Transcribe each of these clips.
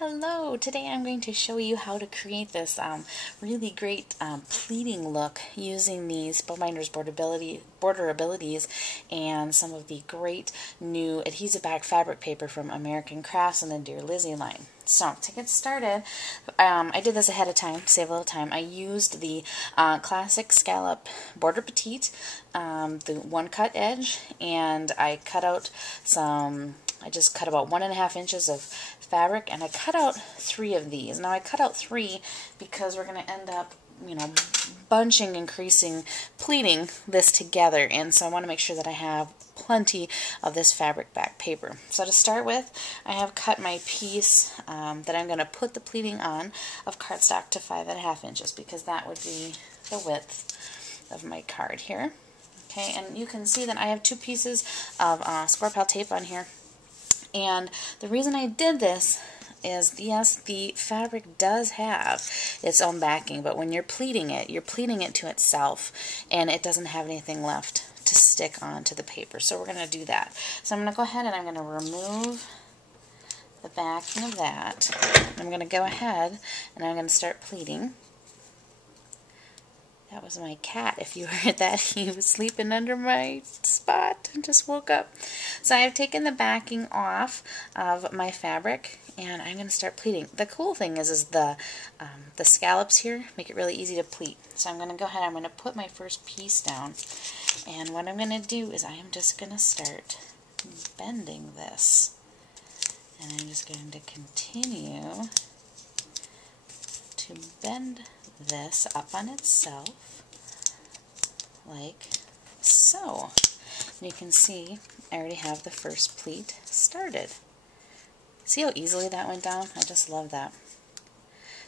Hello, today I'm going to show you how to create this really great pleating look using the Spellbinders Borderabilities and some of the great new adhesive back fabric paper from American Crafts and the Dear Lizzie line. So to get started, I did this ahead of time, save a little time. I used the classic scallop border petite, the one cut edge, and I cut out I just cut about 1.5 inches of fabric, and I cut out 3 of these. Now I cut out 3 because we're going to end up, bunching, increasing, pleating this together, and so I want to make sure that I have plenty of this fabric back paper. So to start with, I have cut my piece that I'm going to put the pleating on of cardstock to 5.5 inches because that would be the width of my card here. Okay, and you can see that I have 2 pieces of square pile tape on here. And the reason I did this is, yes, the fabric does have its own backing, but when you're pleating it to itself, and it doesn't have anything left to stick onto the paper. So we're going to do that. So I'm going to go ahead and I'm going to remove the backing of that. I'm going to go ahead and I'm going to start pleating. That was my cat. If you heard that, he was sleeping under my spot and just woke up. So I've taken the backing off of my fabric, and I'm going to start pleating. The cool thing is the scallops here make it really easy to pleat. So I'm going to go ahead, I'm going to put my first piece down, and what I'm going to do is I am just going to start bending this. And I'm just going to continue to bend this up on itself like so. And you can see I already have the first pleat started. See how easily that went down? I just love that.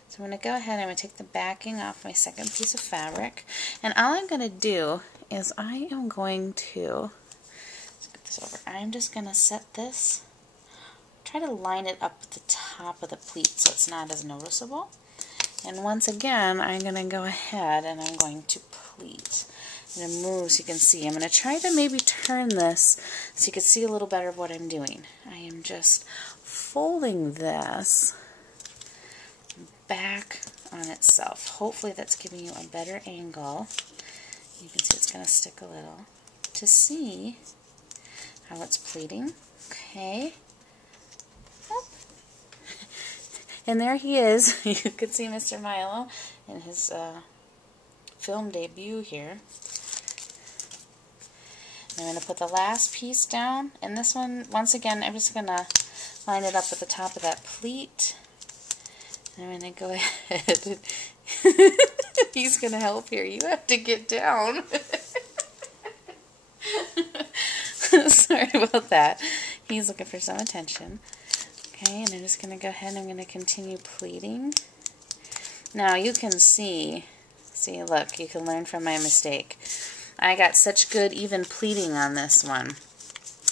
So I'm going to go ahead and I'm going to take the backing off my second piece of fabric, and all I'm going to do is I am going to, let's get this over, I'm just going to set this, try to line it up at the top of the pleat so it's not as noticeable. And once again, I'm going to go ahead and I'm going to pleat. And it moves, you can see. I'm going to try to maybe turn this so you can see a little better of what I'm doing. I am just folding this back on itself. Hopefully that's giving you a better angle. You can see it's going to stick a little to see how it's pleating. Okay. And there he is. You can see Mr. Milo in his film debut here. I'm going to put the last piece down, and this one, once again, I'm just going to line it up at the top of that pleat. And I'm going to go ahead. He's going to help here. You have to get down. Sorry about that. He's looking for some attention. Okay, and I'm just going to go ahead and I'm going to continue pleating. Now you can see, look, you can learn from my mistake. I got such good even pleating on this one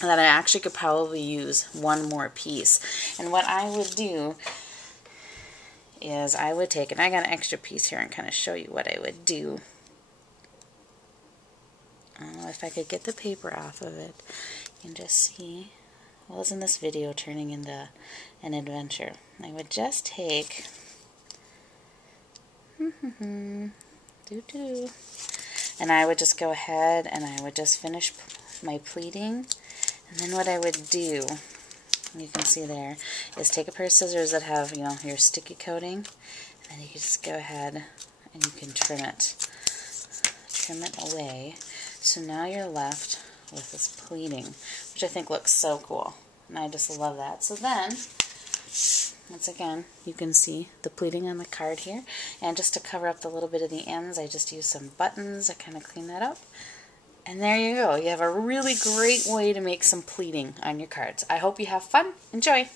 that I actually could probably use one more piece. And what I would do is I would take, and I got an extra piece here and kind of show you what I would do. If I could get the paper off of it, you can just see. Well, isn't this video turning into an adventure? I would just take and I would just go ahead and I would just finish my pleating, and then what I would do, you can see there, is take a pair of scissors that have, your sticky coating, and then you can just go ahead and you can trim it away. So now you're left with this pleating, which I think looks so cool, and I just love that. So then, once again, you can see the pleating on the card here, and just to cover up the little bit of the ends, I just use some buttons to kind of clean that up. And there you go. You have a really great way to make some pleating on your cards. I hope you have fun. Enjoy!